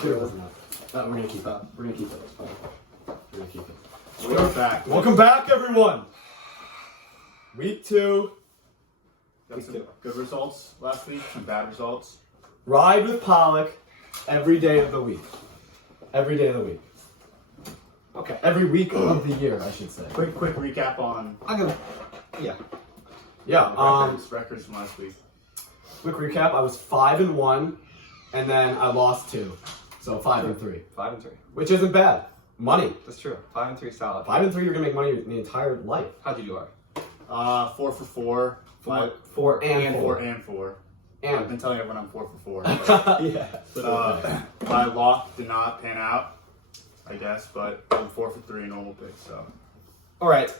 Sure wasn't up. No, we're gonna keep it. We're gonna keep it. We're gonna keep it. We're back. Welcome back, everyone. Week 2. Got some good results last week, some bad results. Ride with Polick every day of the week. Every day of the week. Okay. Every week of the year, I should say. Quick recap on records from last week. Quick recap. I was 5-1, and then I lost 2, so 5-3. 5-3. Which isn't bad. Money. That's true. 5-3 solid. 5-3, you're gonna make money the entire life. How'd you do, Art? 4 for 4. 4 and 4. 4 and 4. And I've been telling everyone I'm 4 for 4. yeah. My lock did not pan out, I guess, but I'm 4 for 3 normal picks. So. All right.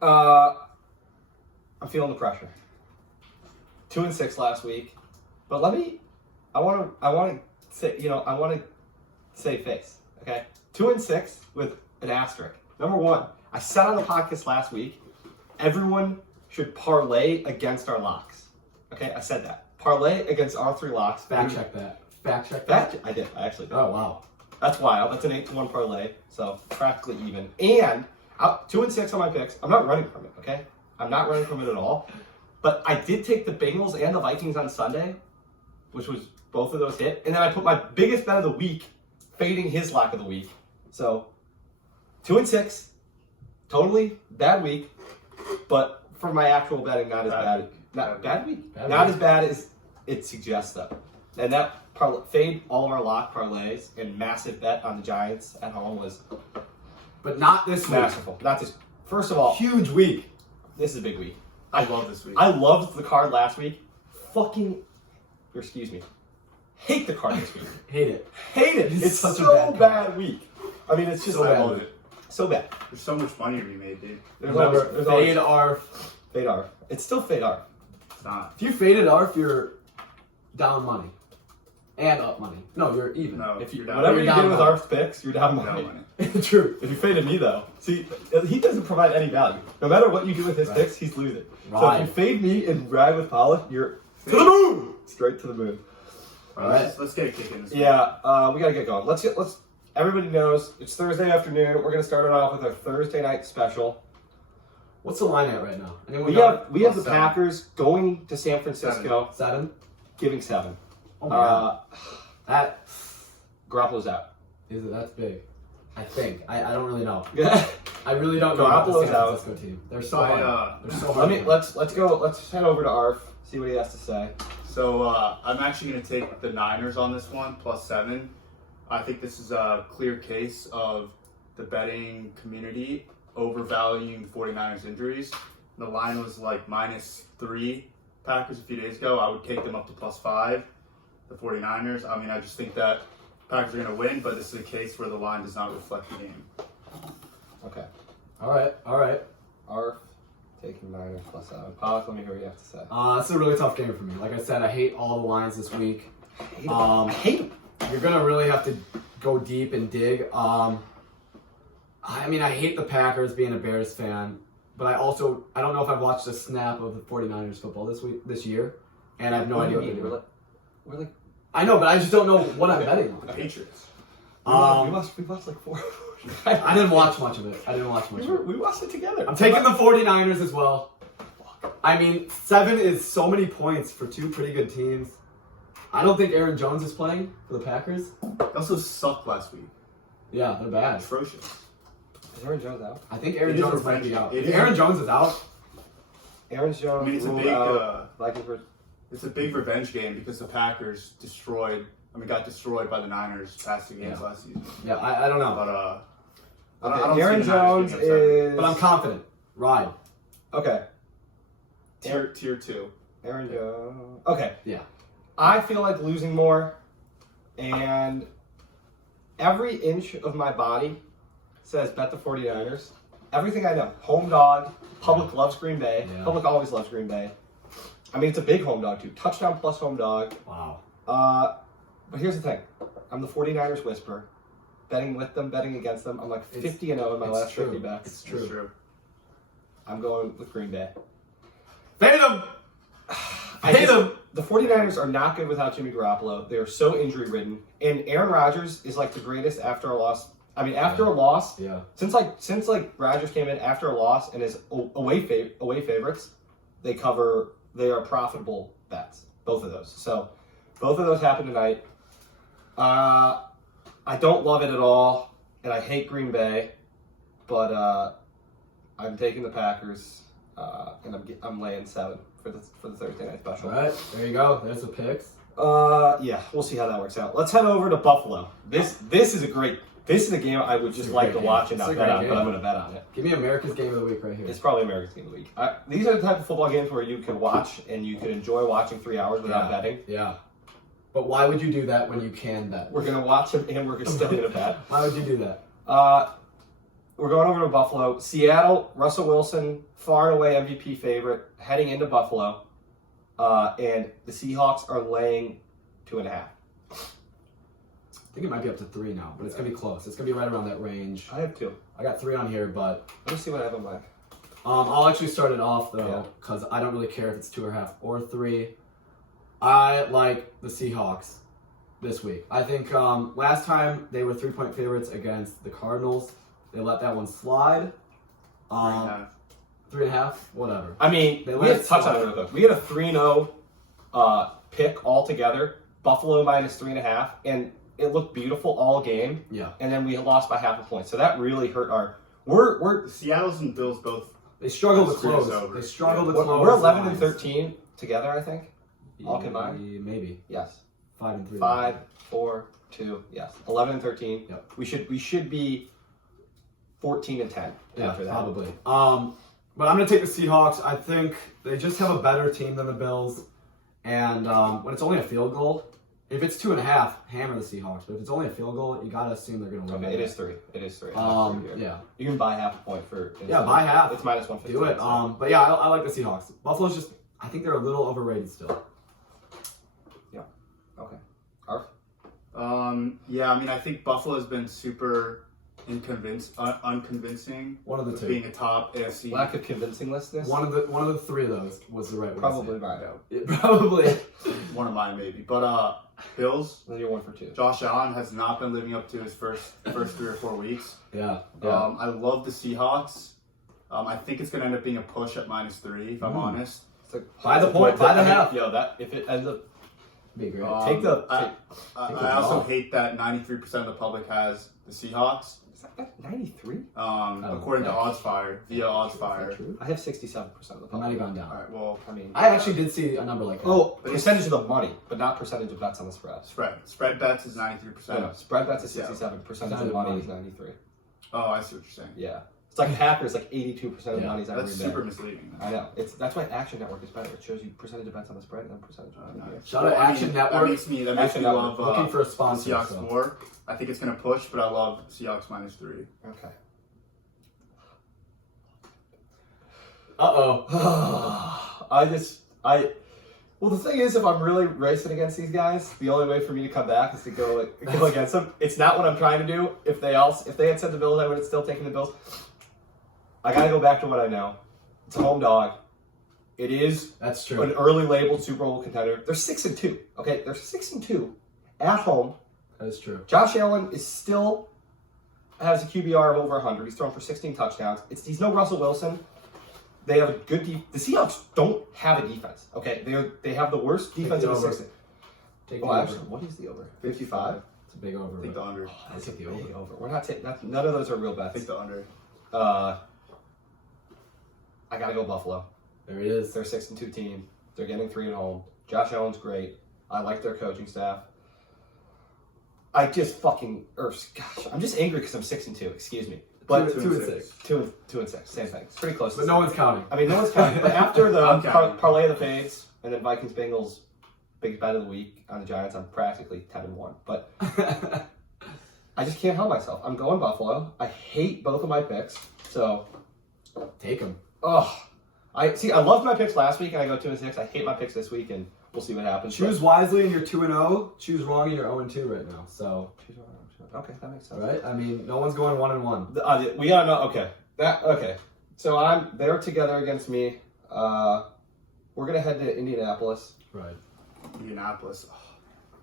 I'm feeling the pressure. 2-6 last week, but I want to save face. Okay, 2-6 with an asterisk. Number one, I said on the podcast last week, everyone should parlay against our locks. Okay, I said that. Parlay against our 3 locks. Fact check that. I did. I actually did. Oh wow. That's wild. That's an 8-1 parlay, so practically even. And 2-6 on my picks. I'm not running from it. Okay, I'm not running from it at all. But I did take the Bengals and the Vikings on Sunday, which was both of those hit. And then I put my biggest bet of the week, fading his lock of the week. So 2-6, totally bad week, but for my actual betting, not as bad. Bad week. Not as bad as it suggests though. And that fade all of our lock parlays and massive bet on the Giants at home was, But not this week. masterful. Not just first of all, Huge week. this is a big week. I love this week. I loved the card last week. Hate the card this week. Hate it. Hate it. It's such a so bad bad week. I mean, it's just So I bad. love it. so bad. There's so much money to be made, dude. Remember, fade always ARF. fade ARF. It's still fade ARF. It's not. If you faded ARF, you're down money. And up money. No, you're even. No, If you you're down. Whatever you're you down do with money. ARF's picks, you're down No money. money. True. If you faded me though, see, he doesn't provide any value. No matter what you do with his Right. picks, he's losing. So Right. if you fade me and ride with Polick, you're to the moon, straight to the moon. All right, let's get a kick in this week. Yeah, we gotta get going. Let's. Everybody knows it's Thursday afternoon. We're gonna start it off with our Thursday night special. What's the line at right now? Anyone We got have the Plus 7. Packers going to San Francisco, 7? giving 7. Oh my god. That Garoppolo's out. is it. That's big. I think. I don't really know. Yeah. I really don't know about the Garoppolo's San out. Francisco team. They're so hard. They're so hard. Let's go. Let's head over to Arf. See what he has to say. So I'm actually going to take the Niners on this one, plus 7. I think this is a clear case of the betting community overvaluing 49ers injuries. The line was like -3 Packers a few days ago. I would take them up to plus 5, the 49ers. I mean, I just think that Packers are going to win, but this is a case where the line does not reflect the game. Okay. All right. Arf taking Niners plus 7. Polick, let me hear what you have to say. It's a really tough game for me. Like I said, I hate all the lines this week. I hate him. You're gonna really have to go deep and dig. I mean, I hate the Packers being a Bears fan, but I don't know if I've watched a snap of the 49ers football this year, and I have no idea what they're doing. We're like I know, but I just don't know what I'm betting The on. Patriots. we watched like 4. I didn't watch much of it. We watched it together. I'm taking the 49ers as well. I mean, 7 is so many points for 2 pretty good teams. I don't think Aaron Jones is playing for the Packers. They also sucked last week. Yeah, they're bad. Atrocious. Is Aaron Jones out? I think Aaron It is Jones might revenge. be out. It If is- Aaron Jones is out, Aaron Jones. I mean, it's a ruled big, out. Vikings versus. It's a big revenge game because the Packers got destroyed by the Niners passing games last season. yeah, I don't know. But I Okay, don't Aaron see the Niners Jones getting upset. is. But I'm confident. Ride. Okay. tier 2. Aaron Jones. Okay. Yeah. I feel like losing more, and every inch of my body says bet the 49ers. Everything I know. Home dog. Public loves Green Bay. Yeah. Public always loves Green Bay. I mean, it's a big home dog, too. Touchdown plus home dog. Wow. But here's the thing. I'm the 49ers whisperer. Betting with them, betting against them. I'm like 50-0 in my it's last true. 50 bets. It's true. I'm going with Green Bay. Fade him! I Fade just- him! the 49ers are not good without Jimmy Garoppolo. They are so injury ridden, and Aaron Rodgers is like the greatest after a loss. I mean, after a loss, since Rodgers came in after a loss and his away favorites, they are profitable bets. Both of those. So both of those happen tonight. I don't love it at all, and I hate Green Bay, but I'm taking the Packers, and I'm laying 7 for the Thursday night special. All right, there you go. There's the picks. Yeah, we'll see how that works out. Let's head over to Buffalo. This is a game I would just like to watch and not bet on, but I'm going to bet on it. Give me America's Game of the Week right here. It's probably America's Game of the Week. These are the type of football games where you can watch and you can enjoy watching 3 hours without betting. Yeah. But why would you do that when you can bet? We're going to watch them and we're still going to bet. Why would you do that? We're going over to Buffalo. Seattle, Russell Wilson, far and away MVP favorite, heading into Buffalo. And the Seahawks are laying 2.5. I think it might be up to 3 now, but it's going to be close. It's going to be right around that range. I have 2. I got 3 on here, but... Let me see what I have on mine. I'll actually start it off, though, because I don't really care if it's 2.5 or 3. I like the Seahawks this week. I think last time they were 3-point favorites against the Cardinals. They let that one slide. 3.5, whatever. I mean, we had to touch on it real quick. We had a 3-0 pick altogether. Buffalo minus 3.5, and it looked beautiful all game. Yeah. And then we lost by half a point, so that really hurt our. We're Seattle's and Bills both. They struggle to close. They struggle to close. We're 11 and 13 together, I think. All combined. Maybe. Yes. 5 and 3. 5, 4, 2. Yes. 11 and 13. Yep. We should be 14 and 10 after that. Probably. But I'm going to take the Seahawks. I think they just have a better team than the Bills. And when it's only a field goal, if it's 2.5, hammer the Seahawks. But if it's only a field goal, you got to assume they're going to win. Okay, it is 3. It is 3. Yeah. You can buy half a point for. Buy half. It's minus 150. Do it. But yeah, I like the Seahawks. Buffalo's just, I think they're a little overrated still. Yeah. Okay. Arf? Yeah, I mean, I think Buffalo's been super unconvincing. One of the two. Being a top AFC. Lack of convincingness. One of the 3 of those was the right one. Probably mine. Probably. One of mine, maybe. But Bills. Then you're 1 for 2. Josh Allen has not been living up to his first 3 or 4 weeks. Yeah. I love the Seahawks. I think it's going to end up being a push at minus 3, if I'm honest. It's like, buy the point, buy the half. Yo, that if it ends up. Be great. I also hate that 93% of the public has the Seahawks. Is that 93? According to OddsFire, via OddsFire. I have 67% of the I might public. have gone down. All right, well, I mean, I actually did see a number like that. oh, percentage of the money, but not percentage of bets on the spread. spread bets is 93%. No, spread bets is 67. Percentage of the money is 93. Oh, I see what you're saying. Yeah, it's like Packers, like 82% of the money's on That's Green Bay. super misleading. I know. That's why Action Network is better. It shows you percentage of bets on the spread and then percentage of the Shout out Action Network. That makes me love looking for a sponsor. Seahawks So. 4. I think it's going to push, but I love Seahawks minus 3. Okay. Well, the thing is, if I'm really racing against these guys, the only way for me to come back is to go against them. It's not what I'm trying to do. If they had said the Bills, I would have still taken the Bills. I gotta go back to what I know. It's a home dog. It is That's true. an early labeled Super Bowl contender. They're 6-2. Okay, they're 6-2 at home. That is true. Josh Allen is still has a QBR of over 100. He's thrown for 16 touchdowns. He's no Russell Wilson. They have a good the Seahawks don't have a defense. Okay, they have the worst defense in the season. Actually, what is the over? 55. It's a big over. Take the under. I take the over. We're not taking none of those are real bets. Take the under. I gotta go Buffalo. There it is. They're a 6-2 team. They're getting 3 at home. Josh Allen's great. I like their coaching staff. I'm just angry because I'm 6-2. Excuse me. But 2-6. 2-6. Same thing. It's pretty close. But no one's counting. I mean, no one's counting. But after the parlay of the fades and then Vikings Bengals big bet of the week on the Giants, I'm practically 10-1. But I just can't help myself. I'm going Buffalo. I hate both of my picks. So take them. I loved my picks last week and I go 2-6. I hate my picks this week and we'll see what happens. Choose wisely and you're 2-0. Choose wrong and you're 0-2 right now. So okay, that makes sense. All right. I mean, no one's going 1-1. We gotta know. Okay. Okay. So they're together against me. We're gonna head to Indianapolis. Right. Indianapolis. Oh,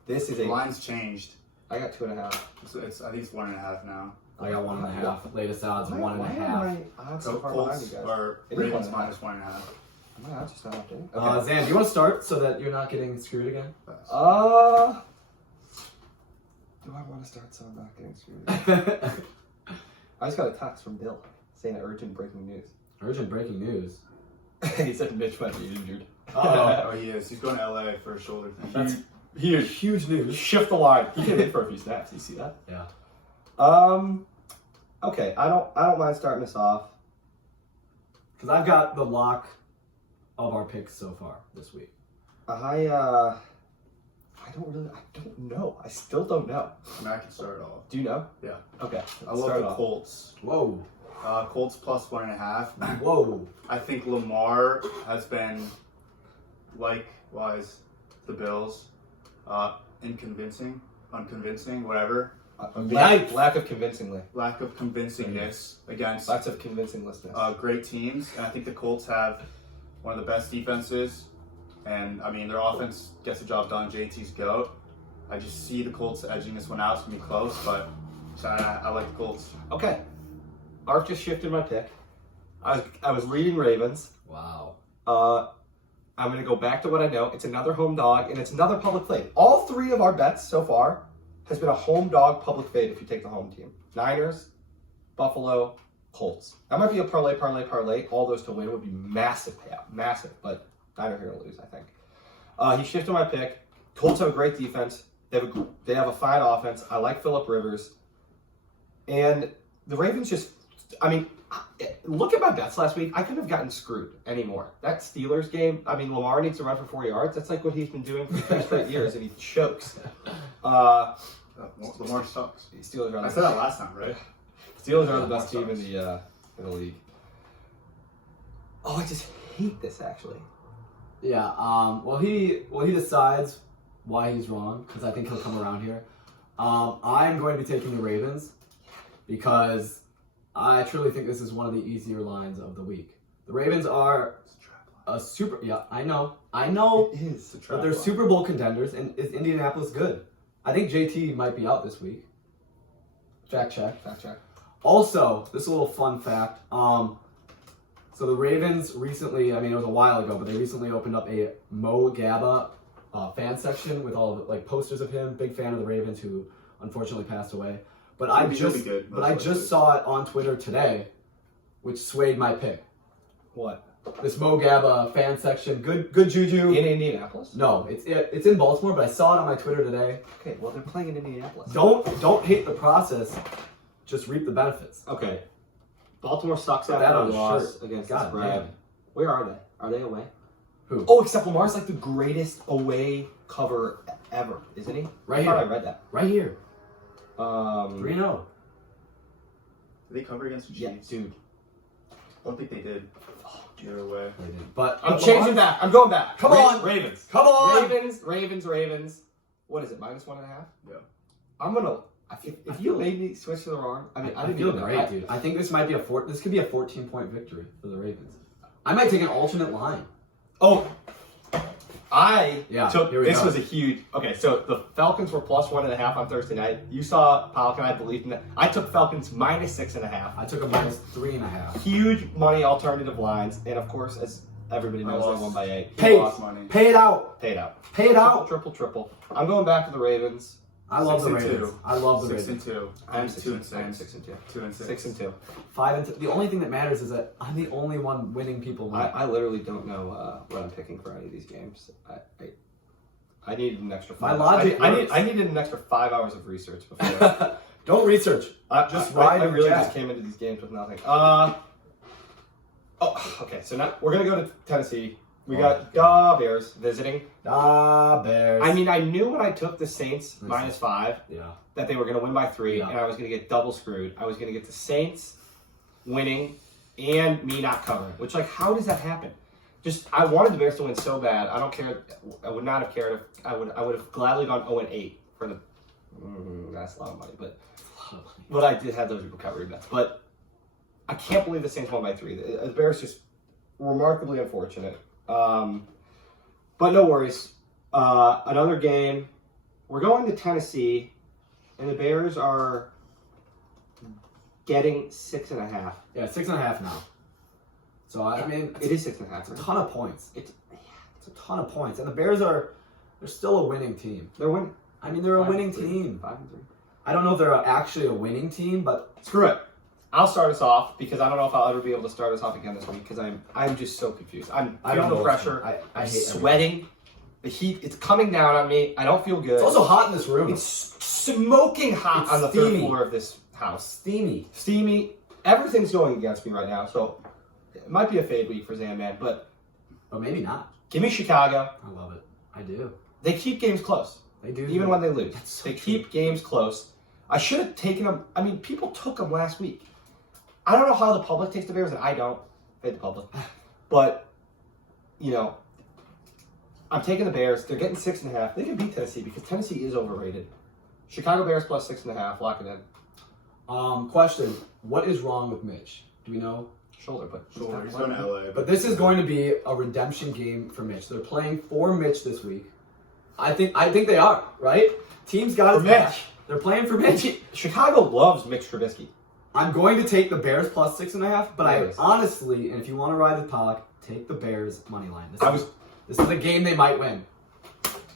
This is the a. line's changed. I got 2.5. It's I think it's 1.5 now. I got 1.5. Latest odds, Why 1.5. are my odds so far behind Colts you guys? are It is Ravens 1.5. minus 1.5. My odds just not updating. Okay. Zan, do you want to start so that you're not getting screwed again? Do I want to start so I'm not getting screwed? I just got a text from Bill saying urgent breaking news. Urgent breaking news. He said Mitch might be injured. Oh, he is. He's going to LA for a shoulder thing. That's huge. Huge news. Shift the line. He came in for a few snaps. You see that? Yeah. Okay. I don't mind starting us off. Because I've got the lock of our picks so far this week. I don't know. I still don't know. I mean, I can start it off. Do you know? Yeah. Okay. I love the Colts. Whoa. Colts plus 1.5. Whoa. I think Lamar has been, likewise, the Bills, unconvincing, whatever. Yikes. Lack of convincingly. Lack of convincingness against Lots of convincinglessness. great teams. And I think the Colts have one of the best defenses. And, I mean, their offense gets the job done. JT's GOAT. I just see the Colts edging this one out. It's going to be close, but I like the Colts. Okay. Art just shifted my pick. I was leading Ravens. Wow. I'm going to go back to what I know. It's another home dog, and it's another public fade. All three of our bets so far has been a home dog public fade if you take the home team. Niners, Buffalo, Colts. That might be a parlay. All those to win would be massive payout. Massive, but Niners are going to lose, I think. He shifted my pick. Colts have a great defense. They have a fine offense. I like Phillip Rivers. And the Ravens just, I mean, look at my bets last week. I couldn't have gotten screwed anymore. That Steelers game, I mean, Lamar needs to run for 4 yards. That's like what he's been doing for 3 straight years, and he chokes. Lamar sucks. Steelers are I said that last time, right? Steelers are Yeah, the best Lamar team in the league. Oh, I just hate this, actually. Yeah. Well, he decides why he's wrong because I think he'll come around here. I'm going to be taking the Ravens because I truly think this is one of the easier lines of the week. The Ravens are a super. Yeah, I know. It is. But they're Super Bowl contenders, and is Indianapolis good? I think JT might be out this week. Fact check. Also, this is a little fun fact. So the Ravens recently, I mean, it was a while ago, but they recently opened up a Mo Gaba fan section with all of like posters of him. Big fan of the Ravens, who unfortunately passed away. But I just saw it on Twitter today, which swayed my pick. What? This Mo Gaba fan section, good juju. In Indianapolis? No, it's in Baltimore, but I saw it on my Twitter today. Okay, well, they're playing in Indianapolis. Don't hate the process, just reap the benefits. Okay. Baltimore sucks Put after that a on the loss shirt. against God the spread. damn. Where are they? Are they away? Who? Oh, except Lamar's like the greatest away cover ever, isn't he? Right I thought here. I read that. Right here. 3-0. 3-0. Did they cover against the Yeah, Chiefs? dude. I don't think they did. Either way. But I'm changing back. I'm going back. Come on. Ravens. Come on. Ravens. What is it? -1.5? Yeah. I'm gonna. If you made me switch to the wrong, I mean, I I didn't feel even know. great, dude. I think this might be this could be a 14-point victory for the Ravens. I might take an alternate line. Oh, I took. Here we This go. was a huge. Okay, so the Falcons were +1.5 on Thursday night. You saw Polick and I believed in that. I took Falcons -6.5. I took a -3.5. Huge money alternative lines, and of course, as everybody knows, they won by 8. Pay lost money. it out. Paid out. Pay it out. Triple. I'm going back to the Ravens. I love the 6-2. Ravens. I love the 6-2. Ravens. I'm 6 2 and 6. 2. 2 and 6. 6-2. 5-2. The only thing that matters is that I'm the only one winning people. I literally don't know what I'm picking for any of these games. I needed an extra 5. My logic works. I needed an extra 5 hours of research before. Don't research. Just ride I your really jack. just came into these games with nothing. Okay. So now we're gonna go to Tennessee. We got Bears visiting. Bears. I mean, I knew when I took the Saints -5 Yeah. that they were gonna win by 3, Yeah. and I was gonna get double screwed. I was gonna get the Saints winning and me not covering. Which, like, how does that happen? Just, I wanted the Bears to win so bad. I don't care. I would not have cared if I would have gladly gone 0-8 for the. That's a lot of money, but I did have those recovery bets. But I can't believe the Saints won by 3. The Bears just remarkably unfortunate. But no worries. Another game. We're going to Tennessee, and the Bears are getting 6.5. Yeah, 6.5 now. So I mean, It is 6.5. it's a ton of points. It's It's a ton of points, and the Bears they're still a winning team. they're winning. I mean, they're a 5-3. winning team. 5-3. I don't know if they're actually a winning team, but Screw it. I'll start us off because I don't know if I'll ever be able to start us off again this week because I'm just so confused. I'm I feeling don't the know. pressure. I I'm hate sweating. The heat, it's coming down on me. I don't feel good. It's also hot in this room. It's smoking hot It's on the third steamy. floor of this house. steamy. Steamy. Everything's going against me right now, so it might be a fade week for Xandman, but But maybe not. give me Chicago. I love it. I do. They keep games close, They do. even when they lose. That's so They true. keep games close. I should have taken them. I mean, people took them last week. I don't know how the public takes the Bears, and I don't. Fade the public. But, you know, I'm taking the Bears. They're getting 6.5. They can beat Tennessee because Tennessee is overrated. Chicago Bears plus 6.5. Lock it in. Question: what is wrong with Mitch? Do we know? Shoulder, but Sure, he's going to LA. But this is going to be a redemption game for Mitch. They're playing for Mitch this week. I think they are, right? Team's got his For back. Mitch. They're playing for Mitch. Chicago loves Mitch Trubisky. I'm going to take the Bears plus 6.5, but Bears. I honestly, and if you want to ride the Polick, take the Bears money line. I was This is a game they might win.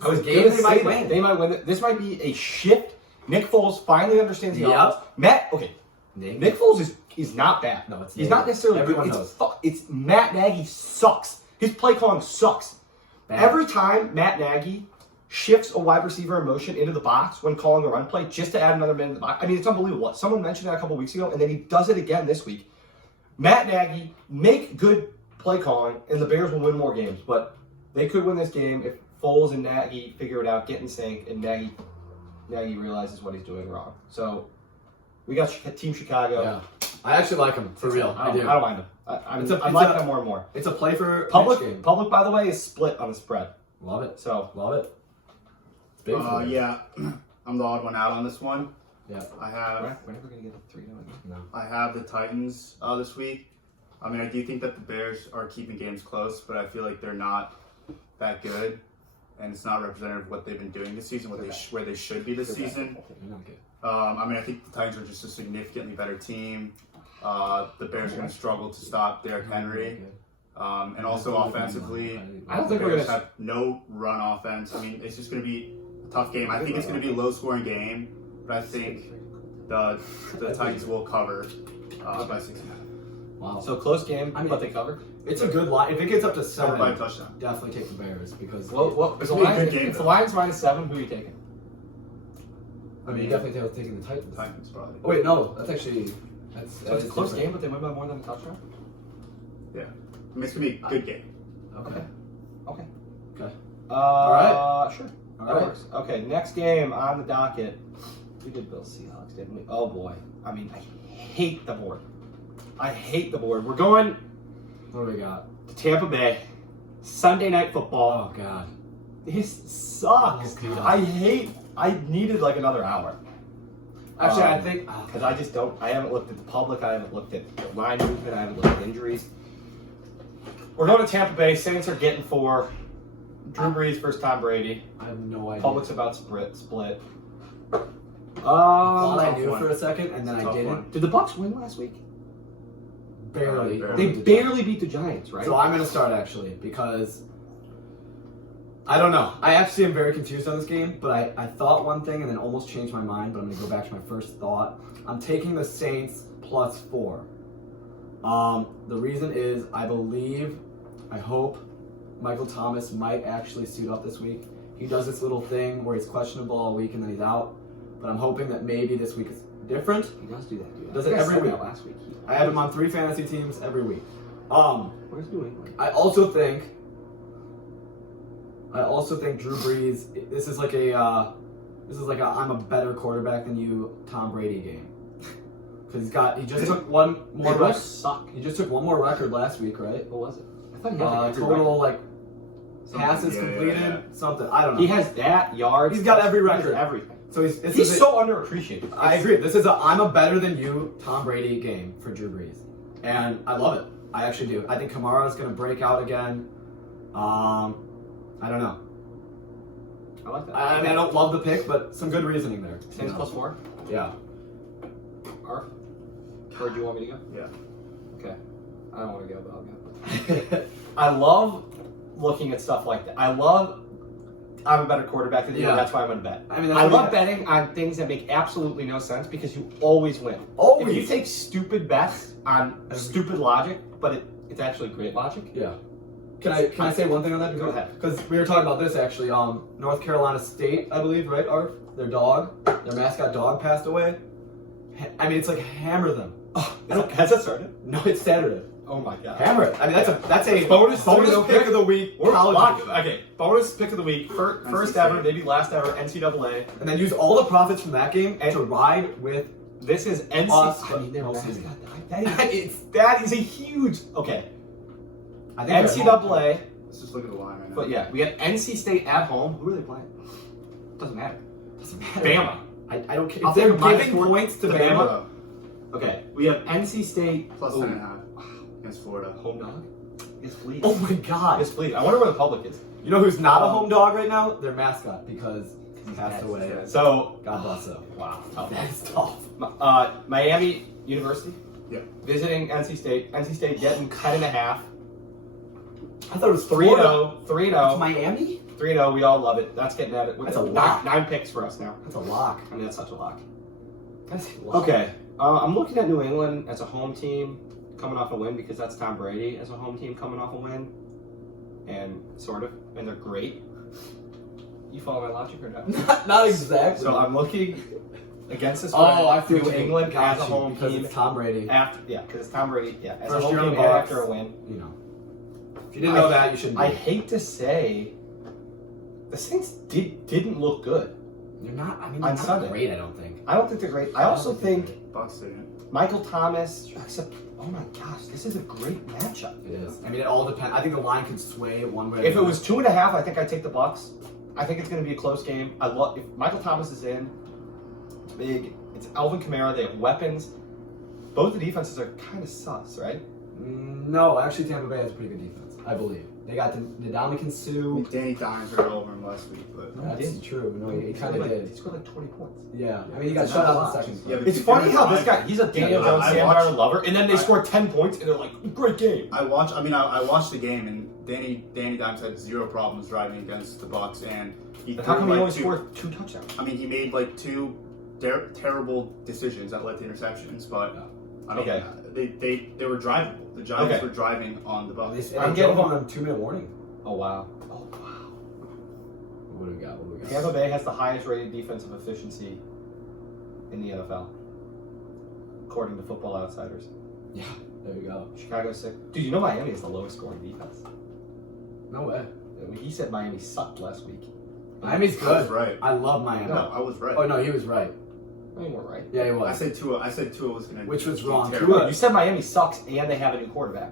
I was Game gonna they say might that. win. They might win. This might be a shift. Nick Foles finally understands the Yep. offense. Nick Foles is not bad. No, it's He's Nagy. not necessarily Everyone good. knows. It's Matt Nagy sucks. His play calling sucks. Bad. Every time Matt Nagy shifts a wide receiver in motion into the box when calling a run play just to add another man in the box. I mean, it's unbelievable. Someone mentioned that a couple weeks ago, and then he does it again this week. Matt Nagy, make good play calling, and the Bears will win more games. But they could win this game if Foles and Nagy figure it out, get in sync, and Nagy realizes what he's doing wrong. So we got Team Chicago. Yeah. I actually like him, for real. I do. I don't mind them. I'm It's a- liking them more and more. It's a play for Mitch Public, game. by the way, is split on the spread. Love it. So Love it. It's big for me. Yeah, I'm the odd one out on this one. Yeah. I have we're never gonna get a 3-0 again. No. I have the Titans this week. I mean, I do think that the Bears are keeping games close, but I feel like they're not that good, and it's not representative of what they've been doing this season, where they should be this season. You're not good. I mean, I think the Titans are just a significantly better team. The Bears are going to struggle to stop Derrick Henry, and also offensively, I don't the think we're Bears gonna. have no run offense. I mean, it's just going to be a tough game. I think it's going to be a low-scoring game, but I think the Titans will cover by 6.5. Wow. So close game, I mean- but they covered. It's a good line. If it gets up to Covered by a 7, touchdown. definitely take the Bears because Well, It's gonna be a good game, if the though. Lions -7, who are you taking? I mean, definitely taking the Titans. Titans probably. Oh wait, no, that's actually So it's a close game, but they win by more than a touchdown. Yeah. I mean, it's going to be a good game. Okay. Okay. Okay. All Sure. All That right. works. Okay, next game on the docket. We did Bill Seahawks, didn't we? Oh boy. I mean, I hate the board. We're going What do we got? to Tampa Bay. Sunday night football. Oh god. This sucks, Oh, dude. God. I needed like another hour. Actually, I think Because I just don't. I haven't looked at the public. I haven't looked at the line movement. I haven't looked at injuries. We're going to Tampa Bay. Saints are getting 4. Drew Brees versus Tom Brady. I have no idea. Public's about split. Thought I tough knew one. for a second, and then It's a I tough didn't. one. Did the Bucks win last week? Barely. Barely. They barely beat the Giants, right? So I'm gonna start actually because I don't know. I actually am very confused on this game, but I thought one thing and then almost changed my mind. But I'm gonna go back to my first thought. I'm taking the Saints +4. The reason is I hope Michael Thomas might actually suit up this week. He does this little thing where he's questionable all week and then he's out. But I'm hoping that maybe this week is different. He does do that, dude. Does I it think I every said week. that last week. I have him on 3 fantasy teams every week. Where's New England? I also think Drew Brees. This is like a I'm a better quarterback than you Tom Brady game because he just took one more They both record. suck. He just took one more record last week, right? What was it? I thought he had like every Total record. Something, passes yeah, completed, yeah. something. I don't know. He has that yards. He's got every He has record. everything. So this He's is so underappreciated. I agree. This is I'm a better than you Tom Brady game for Drew Brees, and I love it. I actually do. I think Kamara is going to break out again. I don't know. I like that. I mean, I don't love the pick, but some good reasoning there. Saints +4. Yeah. Arf. Where do you want me to go? Yeah. Okay. I don't want to go, but I'll go. I love looking at stuff like that. I'm a better quarterback than you, and that's why I'm going to bet. I mean, I love betting on things that make absolutely no sense because you always win. Always. If you take stupid bets on stupid logic, but it's actually great logic. Yeah. Can I say one thing on that? Go ahead. Because we were talking about this actually. North Carolina State, I believe, right? Arf? Their mascot dog passed away. I mean, it's like hammer them. Oh, has that started? No, it's Saturday. Oh my god. Hammer it. I mean, that's a bonus pick of the week. Okay, bonus pick of the week. First ever, maybe last ever NCAA. And then use all the profits from that game to ride with. This is I mean, that is a huge. Okay. I think NCAA. Let's just look at the line right now. But yeah, we have NC State at home. Who are they playing? Doesn't matter. Bama. I don't care. I'll If they're take minus giving 4 points to to Bama. Okay, we have NC State +10.5 against Florida. Home dog. It's Fleet. Oh my god. It's Fleet. I wonder where the public is. You know who's not a home dog right now? Their mascot, because he passed away. Yeah. So God bless him. wow, tough. That's tough. Miami University. Yeah. Visiting NC State. NC State getting 10.5. I thought it was 3-0. It's 3-0. Miami? 3-0. We all love it. That's getting at it. That's a lock. 9 picks for us now. That's a lock. I mean, that's such a lock. That's a lock. Okay. I'm looking at New England as a home team coming off a win because that's Tom Brady as a home team coming off a win. And sort of. And they're great. You follow my logic or not? Not exactly. So I'm looking against this I feel New England as a home because team. it's Tom Brady. Because it's Tom Brady. Yeah, as First a year home in team the and Bucs. after a win. You know. If you didn't know that, you shouldn't. I hate to say, the Saints didn't look good. They're not. I mean, On they're not Sunday. great. I don't think. I don't think they're great. I also think Bucks didn't. Michael Thomas, except, oh my gosh, this is a great matchup. It is. I mean, it all depends. I think the line could sway one way. or If the it was other. 2.5, I think I'd take the Bucks. I think it's going to be a close game. I love if Michael Thomas is in. It's big. It's Alvin Kamara. They have weapons. Both the defenses are kind of sus, right? No, actually, Tampa Bay has a pretty good defense. I believe they got the Ndamukong Suh. Danny Dimes heard over him last week, but That's true. No, he kind of did. He scored like 20 points. Yeah, I mean, he got shut out in the second. Yeah, but It's funny how this guy, he's a Daniel Yeah, Jones, I Sam watched- Darnold lover, and then they score 10 points, and they're like, great game. I watched the game, and Danny Dimes had zero problems driving against the Bucks, and he How come he threw, only two- scored 2 touchdowns? I mean, he made like 2 terrible decisions that led to interceptions, but I mean, Okay. they were drivable. The Giants Okay. were driving on the Bucks. I'm I'm getting getting- on a 2-minute warning. Oh, wow. What do we got? Tampa Bay has the highest rated defensive efficiency in the NFL, according to Football Outsiders. Yeah, there we go. Chicago 6. Dude, you know Miami is the lowest scoring defense. No way. I mean, he said Miami sucked last week. Miami's I was good. right. I love Miami. No, I was right. Oh no, he was right. I mean, we're right. Yeah, he I was. said Tua was going to. Which was wrong. You said Miami sucks and they have a new quarterback.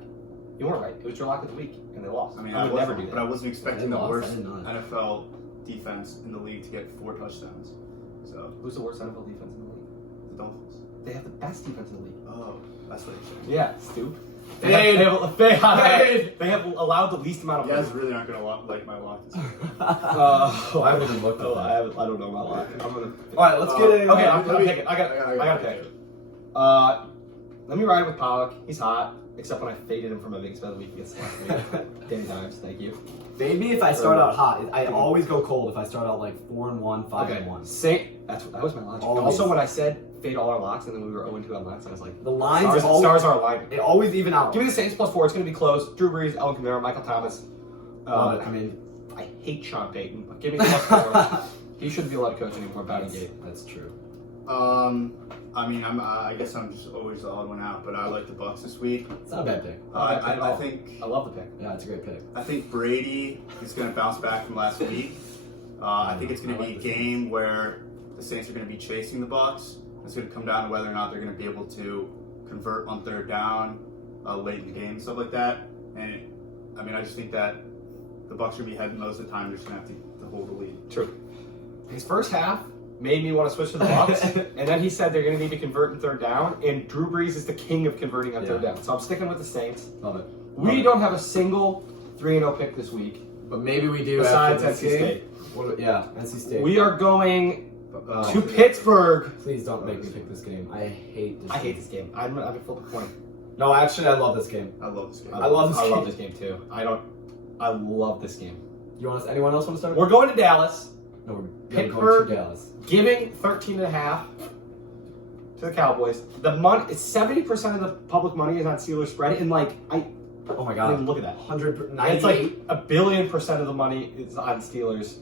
You weren't right. It was your lock of the week, and they lost. I mean, I would never do but that. I wasn't expecting the lost, worst I did not. NFL defense in the league to get 4 touchdowns. So Who's the worst NFL defense in the league? the Dolphins. They have the best defense in the league. Oh, that's what you're saying. Yeah, Stu. Fade. They have allowed the least amount of You guys points. really aren't going to like my lock this week. I haven't even looked at that. I don't know my lock. I'm gonna. All right, let's get a. Okay, I'm picking. I got to pick. Let me ride with Pollock. He's hot, except when I faded him for my biggest bet of the week against last week. Danny Dimes, thank you. Fade me if I start out hot. I always go cold if I start out like 4-1, 5-1. That was my logic. Always. Also, when I said fade all our locks, and then we were 0-2 on locks, I was like, The lines stars are aligned. They always even out. Give me the Saints +4. It's going to be close. Drew Brees, Alvin Kamara, Michael Thomas. Love it. I mean, I hate Sean Payton, but give me the +4. He shouldn't be allowed to coach anymore. Bounty that's true. I mean, I guess I'm just always the odd one out, but I like the Bucks this week. It's not a bad pick. I think I love the pick. Yeah, it's a great pick. I think Brady is going to bounce back from last week. I think it's going to be a game where the Saints are going to be chasing the Bucks. It's going to come down to whether or not they're going to be able to convert on 3rd down late in the game, stuff like that. And I mean, I just think that the Bucks are going to be heading most of the time. They're just going to have to hold the lead. True. His first half made me want to switch to the Bucks, and then he said they're going to need to convert in 3rd down, and Drew Brees is the king of converting on 3rd down. So I'm sticking with the Saints. Love it. We don't have a single 3-0 pick this week, but maybe we do. Besides after NC this game. State. Yeah, NC State. We are going Oh, to Pittsburgh. Please don't make me pick this game. I hate this. I hate this game. I'm a flip a coin. No, actually, I love this game. I love this game. I love this I game. love this game too. I love this game. You want us? Anyone else want to start? We're going to Dallas. No, we're Pittsburgh. going to Dallas. Giving 13.5 to the Cowboys. The money, 70% of the public money is on Steelers spread, and like Oh my I god, didn't look at that. 198. It's like 1 billion% of the money is on Steelers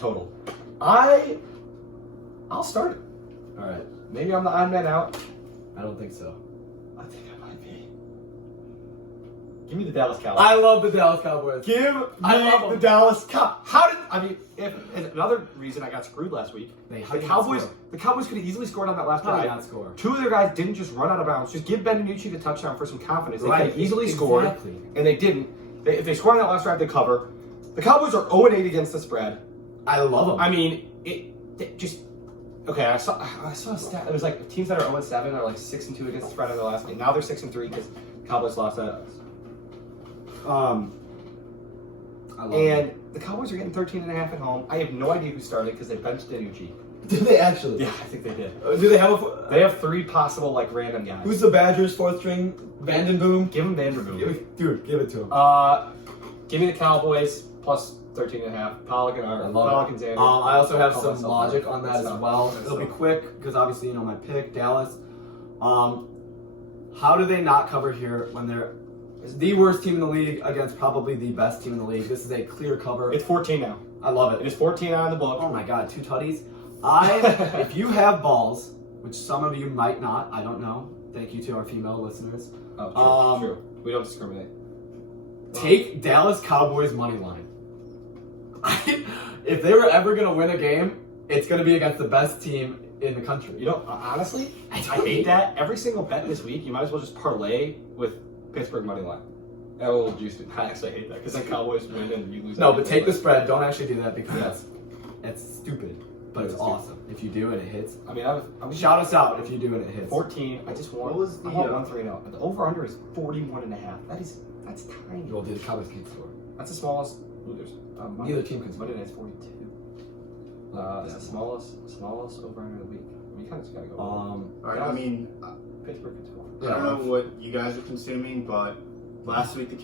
total. I'll start it. All right, Maybe I'm the odd man out. I don't think so. I think I might be. Give me the Dallas Cowboys. I love the Dallas Cowboys. Give me I love the them. Dallas Cow. How did if another reason I got screwed last week? They The Cowboys could have easily scored on that last drive. not score. Two of their guys didn't just run out of bounds. Just give Ben DiNucci the touchdown for some confidence. They Right, could have easily scored, exactly. and they didn't. If they scored on that last drive, they cover. The Cowboys are 0-8 against the spread. I love them. I mean, it just. Okay, I saw a stat. It was like teams that are 0-7 are like 6-2 against the spread in the last game. Now they're 6-3 because Cowboys lost that. I love And the Cowboys are getting 13.5 at home. I have no idea who started because they benched DiNucci. Did they actually? Yeah, I think they did. Do they have a? They have 3 possible like random guys. Who's the Badgers' fourth string? Vandenboom. Give him Vanderbilt. Dude, give it to him. Give me the Cowboys plus 13.5. Pollock and Pollock and Xander. I also have Call some myself logic out. on that That's as not- well. that's It'll be not- quick because obviously my pick Dallas. How do they not cover here when they're the worst team in the league against probably the best team in the league? This is a clear cover. It's 14 now. I love It it. is 14 on the book. Oh my god, 2 tutties. If you have balls, which some of you might not, I don't know. Thank you to our female listeners. Oh, true. We don't discriminate. Take Dallas Cowboys money line. If they were ever gonna win a game, it's gonna be against the best team in the country. You know, honestly, I I don't hate that. Every single bet this week, you might as well just parlay with Pittsburgh money line. That will juice it. I actually hate that because the Cowboys win and you lose. No, but take the spread. Don't actually do that because that's stupid. But it's It's awesome. If you do it, it hits. I mean, I was Shout us out if you do it, it hits. 14. I just want. What was the, I want 1-3-0. The over under is 41.5. That's tiny. Well, the Cowboys can't score. That's the smallest. Ooh, there's Neither team can score. Monday night's 42. It's the smallest over under of the week. I mean, you kind of just gotta go. All right, I mean, Pittsburgh can score. I don't know what you guys are consuming, but last week the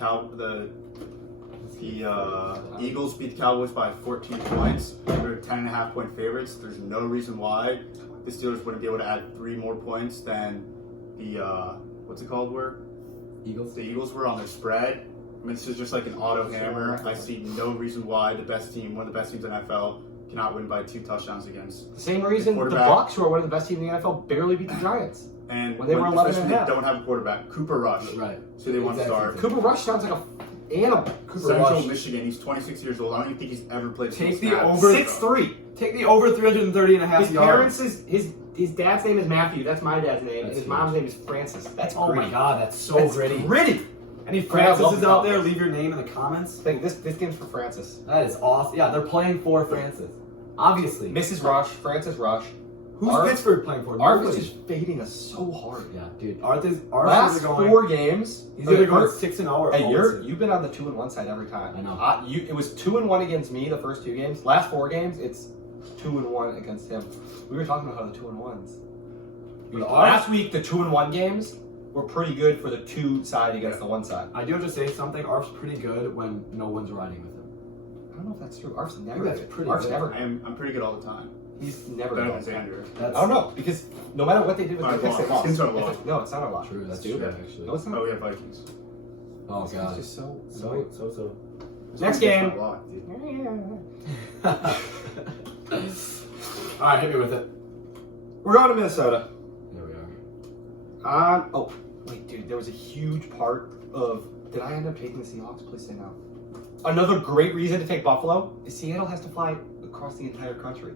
Eagles beat the Cowboys by 14 points. They were 10.5 point favorites. There's no reason why the Steelers wouldn't be able to add 3 more points than the what's it called? Eagles. The Eagles were on their spread. I mean, this is just like an auto hammer. I see no reason why the best team, one of the best teams in the NFL, cannot win by 2 touchdowns against. The same reason the Quarterback. Bucks, who are one of the best teams in the NFL, barely beat the Giants. And When they were 11 especially and a they half. don't have a quarterback. Cooper Rush. Right. So they want to Exactly. start. Cooper Rush sounds like a animal. Central Rush. Michigan. He's 26 years old. I don't even think he's ever played. Take full the snaps. over. 6'3". Take the over 330 and a half His yards. parents is his dad's name is Matthew. That's my dad's name. That's and his huge. mom's name is Francis. That's Oh my gritty. god, that's so That's gritty. Gritty. Any I love Francis the out there, Cowboys. leave your name in the comments. I think this game's for Francis. That is awesome. Yeah, they're playing for Francis. Obviously. Mrs. Rush, Francis Rush. Who's Arf- Pittsburgh playing for? Arf is Nobody. just fading us so hard. Yeah, dude. Arthur's Last going. 4 games. He's either going Arf- 6-0 or Hey, 0-2. you've been on the 2-1 side every time. I know. It was 2-1 against me the first 2 games. Last 4 games, it's 2-1 against him. We were talking about how the 2-1s. But Last week, the 2-1 games were pretty good for the 2 side against the 1 side. I do have to say something. Arf's pretty good when no one's riding with him. I don't know if that's true. Arf's never that's good. pretty Arf's good. never. I'm pretty good all the time. He's never Better good. than Xander. That's I don't know because no matter what they did with Our the picks, they loss. lost. It's our If loss. it- No, it's not our loss. true. That's Stupid. true, actually. No, it's not. Oh, we have Vikings. Oh, It's God. just so. So. Next It's game. my lock, dude. All right, hit me with it. We're going to Minnesota. There we are. Oh, wait, dude. There was a huge part of. Did I end up taking the Seahawks? Please say no. Another great reason to take Buffalo is Seattle has to fly across the entire country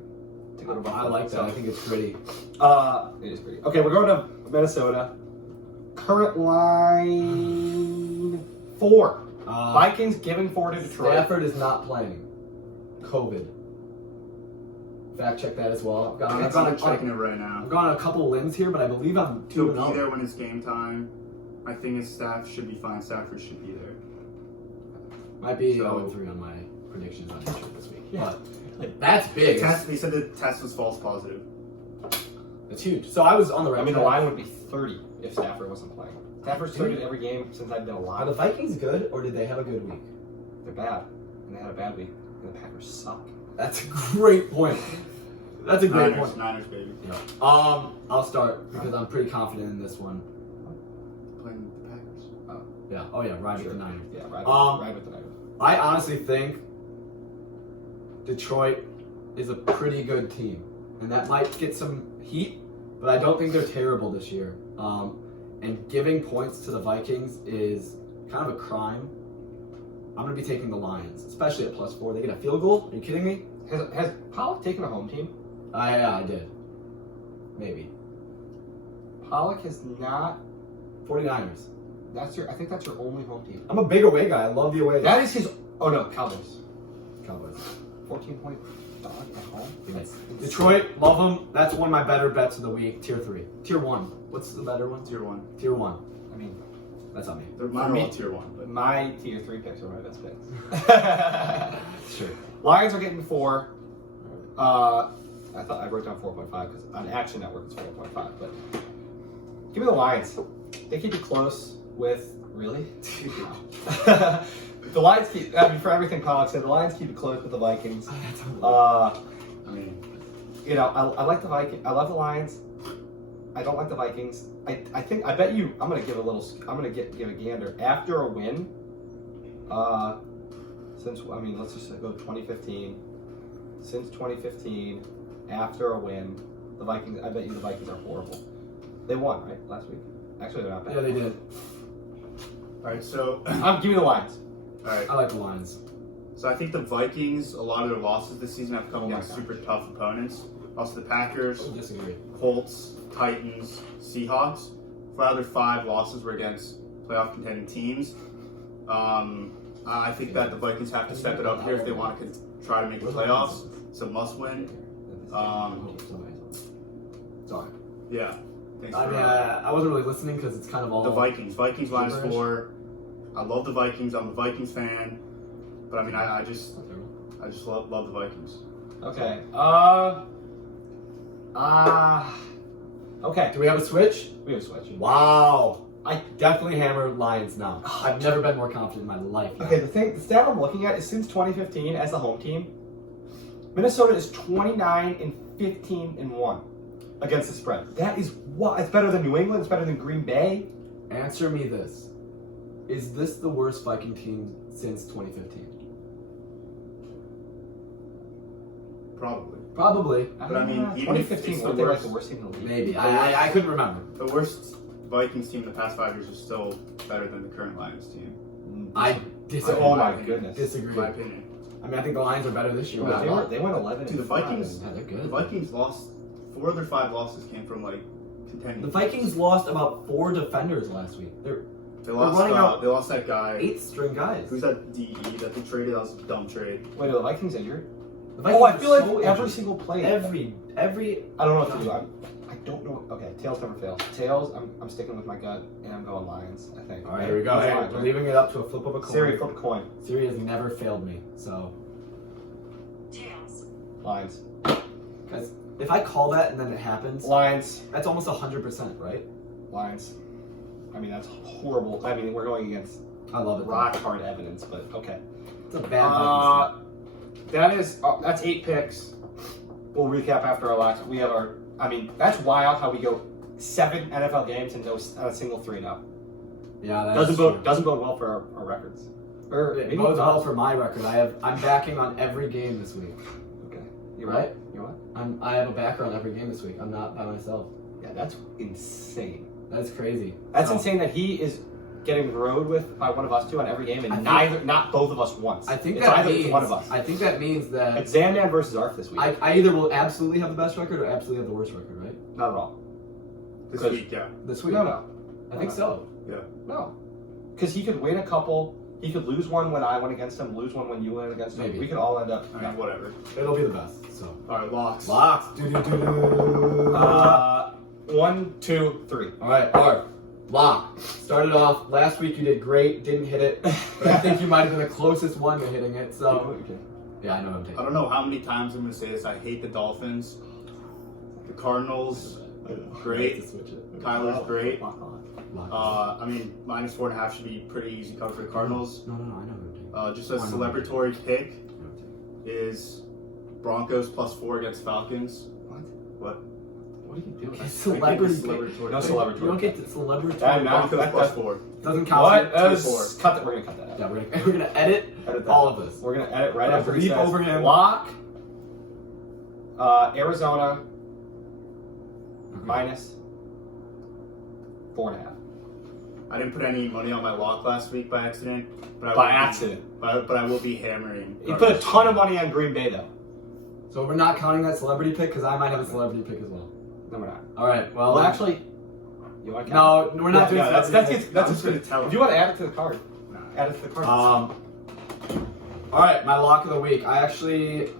to go to Buffalo. I like that. I think it's pretty. It is pretty. Okay, we're going to Minnesota. Current line 4. Vikings giving 4 to Detroit. Stafford is not playing. COVID. Fact check that as well. I'm checking it right now. I've gone on a couple limbs here, but I believe I'm He'll 2-0. be there when it's game time. I think his staff should be fine. Stafford should be there. Might be So- 0-3 on my predictions on YouTube this week. Yeah. But that's big. They said the test was false positive. It's huge. So I was on the right I mean, the track. line would be 30 if Stafford wasn't playing. Stafford's started every game since I've been Are alive. the Vikings good, or did they have a good week? They're bad, and they had a bad week. And the Packers suck. That's a great point. That's a great point. Niners, baby. Yeah. I'll start because I'm pretty confident in this one. Playing the Packers. Yeah. Oh yeah, ride Sure. with the Niners. Yeah, right with the Niners. I honestly think Detroit is a pretty good team, and that might get some heat, but I don't think they're terrible this year. And giving points to the Vikings is kind of a crime. I'm going to be taking the Lions, especially at +4. They get a field goal? Are you kidding me? Has Pollock taken a home team? Yeah, I did. Maybe. Pollock has not. 49ers. I think that's your only home team. I'm a big away guy. I love the away. That is his. Oh no, Cowboys. Cowboys. 14-point dog at home. Yes. Detroit, love them. That's one of my better bets of the week. Tier 3. Tier 1. What's the better one? Tier 1. Tier 1. I mean, That's on me. They're mine all tier 1. But my tier 3 picks are my best picks. Sure. Lions are getting 4. I thought I wrote down 4.5 because on Action Network it's 4.5. But give me the Lions. They keep it close with really. The Lions keep. I mean, for everything Pollock said, the Lions keep it close with the Vikings. I mean, You know, I like the Vikings. I love the Lions. I don't like the Vikings. I bet you. I'm gonna give a gander after a win. Let's just go 2015. Since 2015, after a win, the Vikings. I bet you the Vikings are horrible. They won right last week. Actually, they're not bad. Yeah, they did. all right, so Give me the Lions. all right. I like the Lions. So I think the Vikings, a lot of their losses this season have come Oh my against gosh. super tough opponents. Also the Packers, I disagree. Colts, Titans, Seahawks. 4 out of their 5 losses were against playoff contending teams. I think that the Vikings have to step it up here if they want to try to make the playoffs. It's a must win. Sorry. Yeah. Thanks I for mean, I wasn't really listening because it's kind of all the Vikings. Vikings minus gibberish. 4. I love the Vikings. I'm a Vikings fan. But I mean, I just love the Vikings. Okay. Okay. Do we have a switch? We have a switch. Wow. I definitely hammer Lions now. I've never been more confident in my life. Okay, the stat I'm looking at is since 2015 as the home team, Minnesota is 29-15-1 against the spread. That is what it's better than New England. It's better than Green Bay. Answer me this. Is this the worst Viking team since 2015? Probably. Probably. But I mean, even if 2015 it's weren't the they like worst- the worst team in the league? Maybe. I couldn't remember. The worst Vikings team in the past 5 years is still better than the current Lions team. I disagree. Oh my goodness. Disagree. In my opinion. I mean, I think the Lions are better this year. Well, they went 11. Dude, the Vikings- Yeah, they're The good. Vikings lost 4 of their 5 losses came from like contending. The Vikings lost about 4 defenders last week. They're They lost. running out They lost that guy. 8th-string guys. Who's that DE that they traded? That was a dumb trade. Wait, are the Vikings injured? The Vikings I are feel like so every injured. single play. Every. I don't know what to do. I don't know. Okay, tails never fail. Tails. I'm sticking with my gut, and I'm going Lions. I think. All right, here we go. Hey, Lions, we're right? leaving it up to a flip of a coin. Siri, flip a coin. Siri has never failed me, so. Tails. Lions. Guys, if I call that and then it happens, Lions. that's almost 100%, right? Lions. I mean, that's horrible. I mean, we're going against I love it. rock hard evidence, but okay. It's a bad Vikings That's 8 picks. We'll recap after our last. We have our. I mean, that's wild how we go 7 NFL games and no a single 3-0. team. Yeah, that's Doesn't true. bode well for our records. Or It maybe bodes well does. for my record. I'm backing on every game this week. Okay. You're Right? right. You what? I have a backer on every game this week. I'm not by myself. Yeah, that's insane. That's crazy. That's So, insane that he is getting rode with by one of us two on every game, and I think- not both of us once. I think it's that either means one of us. I think that means that It's Xandan versus Arf this week. I either will absolutely have the best record or absolutely have the worst record, right? Not at all. This Because- week, yeah. This week. No. I think so. No. Because he could win a couple. He could lose one when I went against him, lose one when you went against him. Maybe. We could all end up. I mean, whatever. It'll be the best. So. All right, locks. Locks. Do. 1, 2, 3. All right. Art. Lock. Started off last week. You did great. Didn't hit it, but I think you might have been the closest one to hitting it. So yeah, I know what I'm taking. I don't know how many times I'm going to say this. I hate the Dolphins. The Cardinals, great. Kyler's great. Lock. I mean, -4.5 should be pretty easy cover for the Cardinals. No, I know what I'm taking. Just a celebratory pick is Broncos +4 against Falcons. What? What are you doing? Celebrity. No celebrity. You don't get the celebrity. Broncos that- +4. Doesn't count. What? We're Cut that. We're gonna cut that out. gonna edit Edit that. all of this. We're gonna edit right Gonna after he leap says over him. Lock. Arizona -4.5. I didn't put any money on my lock last week by accident. But By accident. But I will be hammering. You put a ton of money on Green Bay though. So we're not counting that celebrity pick because I might have a celebrity pick as well. No, we're not. All right. Well, Well, actually, you want to count? no, we're not doing that's celebrity picks. I'm just going to tell If him. you want to add it to the card, add it to the card. All right, my lock of the week. I actually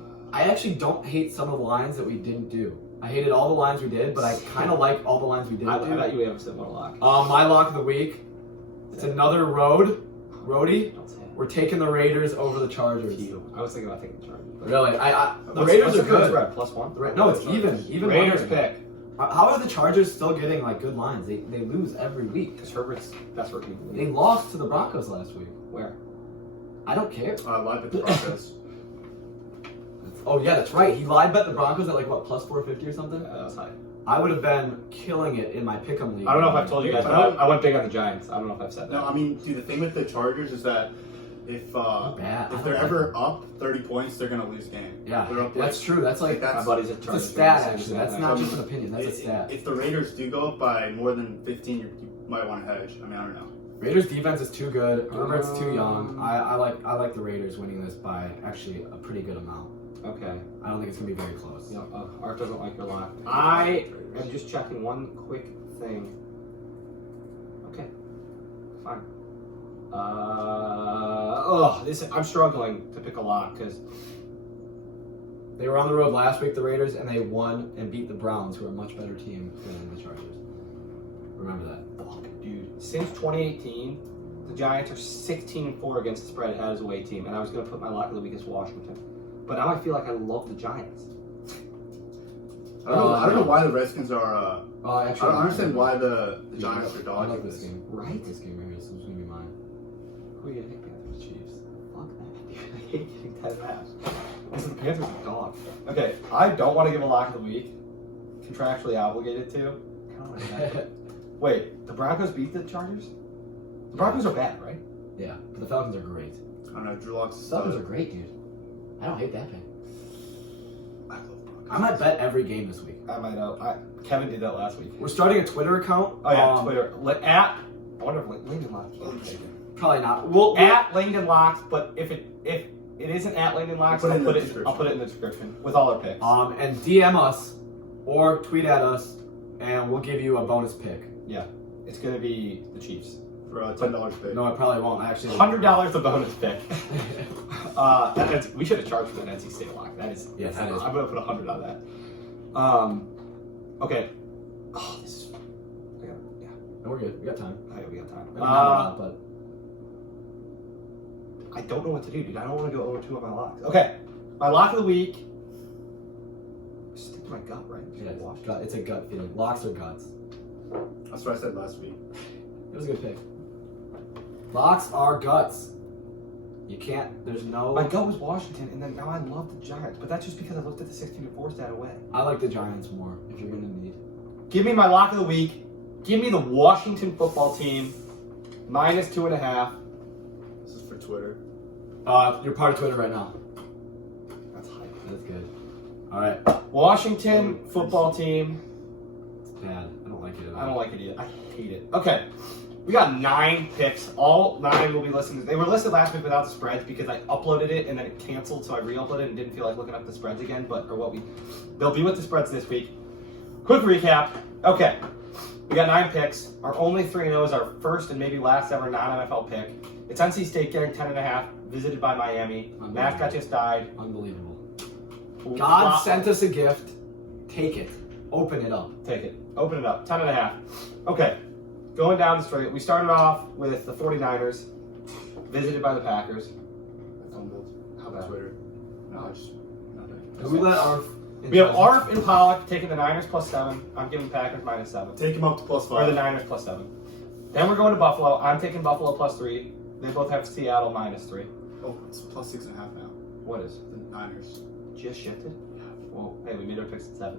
don't hate some of the lines that we didn't do. I hated all the lines we did, but I kind of like all the lines we didn't I do. thought you would have said one lock. My lock of the week. It's another roadie. Don't say it. We're taking the Raiders over the Chargers. I was thinking about taking the Chargers. Really? The What's- Raiders what's are the current good. spread? +1? No, it's even. Even Raiders money. pick. How are the Chargers still getting like good lines? They lose every week. Because Herbert's best rookie. They lost to the Broncos last week. Where? I don't care. Live at the Broncos. Oh yeah, that's right. He live bet the Broncos at like what +450 or something. That was high. I would have been killing it in my pick'em league. I don't know if I've told you guys, but I went big on the Giants. I don't know if I've said that. No, I mean, dude, the thing with the Chargers is that if bad. if they're ever up 30 points, they're gonna lose game. Yeah, They're up that's true. That's like My buddy's a it's a Chargers stat fan, actually. so That's he's not saying just an opinion. That's a stat. If the Raiders do go up by more than 15, you might want to hedge. I mean, I don't know. Raiders defense is too good. Herbert's too young. I like the Raiders winning this by actually a pretty good amount. Okay. I don't think it's gonna be very close. No, Art doesn't like your lock. I am just checking one quick thing. Okay. Fine. I'm struggling to pick a lock because They were on the road last week, the Raiders, and they won and beat the Browns, who are a much better team than the Chargers. Remember that. dude, since 2018, the Giants are 16-4 against the spread as a away team, and I was going to put my lock of the week as Washington. But now I feel like I love the Giants. I don't know why the Redskins are. I Actually, don't understand why the Giants are I dogs. like this game. Right? This game right here. This is gonna be mine. Who are you hitting? Panthers, Chiefs. Fuck that, dude. I hate getting 10.5. Listen, the Panthers are dogs. Okay, I don't want to give a lock of the week. Contractually obligated to. I don't want to. Wait, the Broncos beat the Chargers? The Broncos are bad, right? Yeah, but the Falcons are great. I don't know. Drew Lock's. The Falcons are great, dude. I don't hate that pick. I love Broncos. I might bet every game this week. I might know. Kevin did that last week. We're starting a Twitter account. Oh yeah, Twitter. I wonder if Langdon Locks. Probably not. We'll At Langdon Locks, but if it isn't at Langdon Locks, I'll I'll put put it in the description with all our picks. and DM us or tweet at us, and we'll give you a bonus pick. Yeah, it's gonna be the Chiefs. For a $10 pick. No, I probably won't actually. $100 a bonus pick. We should have charged for an NC State lock. That is. Yeah, that is. I'm gonna put 100 on that. Okay. Oh, this is. Yeah. No, we're good. We got time. We got time. Maybe not a lot, but I don't know what to do, dude. I don't want to go over 2 of my locks. Okay, my lock of the week. Stick to my gut, right? yeah, it's a gut feeling. Locks or guts. That's what I said last week. It was a good pick. Locks are guts. You can't. There's no. My gut was Washington, and then now I love the Giants. But that's just because I looked at the 16-4 stat away. I like the Giants more. If you're gonna need. Give me my lock of the week. Give me the Washington football team -2.5. This is for Twitter. You're part of Twitter right now. That's high. That's good. All right. Washington football team. It's bad. I don't like it at all. I don't like it either. I hate it. Okay. We got 9 picks. All 9 will be listed. They were listed last week without the spreads because I uploaded it and then it canceled, so I re-uploaded and didn't feel like looking up the spreads again. They'll be with the spreads this week. Quick recap. Okay. We got 9 picks. Our only 3-0 is our first and maybe last ever non-NFL pick. It's NC State getting 10.5, visited by Miami. Mascot just died. Unbelievable. God sent us a gift. Take it. Open it up. Take it. Open it up. 10.5. Okay. going down the street, we started off with the 49ers, visited by the Packers. How bad? Twitter. No, just Can we let our We have Arf and Pollock taking the Niners +7. I'm giving Packers -7. take him up to +5. Or the Niners +7. Then we're going to Buffalo. I'm taking Buffalo +3. They both have Seattle -3. Oh, it's +6.5 now. What is? The Niners. Just shifted? Well, hey, we made our picks at 7.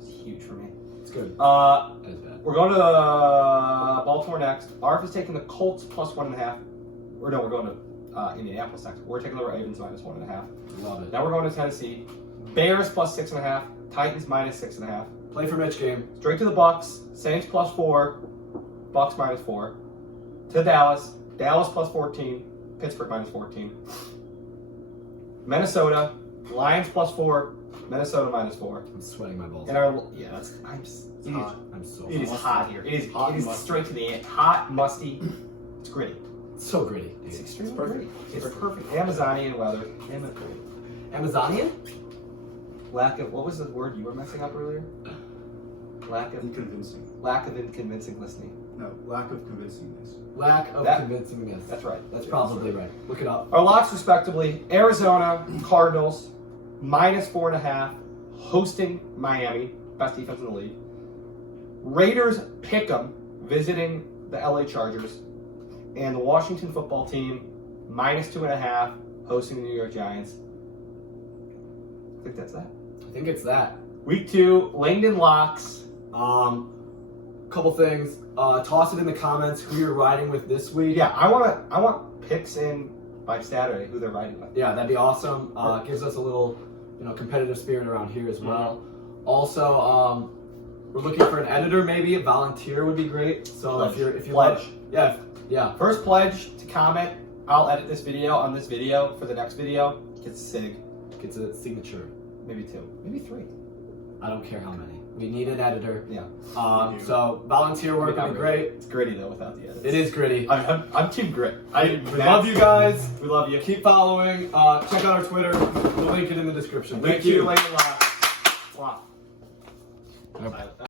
It's huge for me. It's good. Uh, That is bad. we're going to Baltimore next. Arf is taking the Colts +1.5. Or no, we're going to Indianapolis next. We're taking the Ravens -1.5. Love it. Now we're going to Tennessee. Bears +6.5. Titans -6.5. Play for Mitch game. Straight to the Bucks. Saints +4. Bucks -4. To Dallas. Dallas +14. Pittsburgh -14. Minnesota. Lions +4. Minnesota -4. I'm sweating my balls. And our that's it is hot. I'm so it is hot here. It is Hot it and is musty. straight to the end. Hot, musty. It's gritty. It's so gritty. It's Dude. extremely It's perfect. gritty. It's perfect. Amazonian weather. Amazonian? Lack of what was the word you were messing up earlier? Lack of Unconvincing. convincing listening. No, lack of convincingness. Lack of That- convincingness. That's right. That's probably right. Look it up. Our locks, respectively: Arizona Cardinals -4.5, hosting Miami, best defense in the league. Raiders Pick'em visiting the LA Chargers, and the Washington Football Team -2.5, hosting the New York Giants. I think that's that. I think it's that. Week 2, Langdon locks. Couple things. Toss it in the comments who you're riding with this week. Yeah, I want picks in by Saturday who they're riding with. Yeah, that'd be awesome. Gives us a little, competitive spirit around here as well. Also, we're looking for an editor, maybe a volunteer would be great. So Pledge. if you Pledge. yeah. First pledge to comment. I'll edit this video on this video for the next video. Gets SIG. Gets a signature. Maybe 2. Maybe 3. I don't care how many. We need an editor. Yeah. So volunteer work would be great. It's gritty though without the edit. It is gritty. I'm team grit. We love you guys. We love you. Keep following. Check out our Twitter. We'll link it in the description. Thank you. Later. Wow.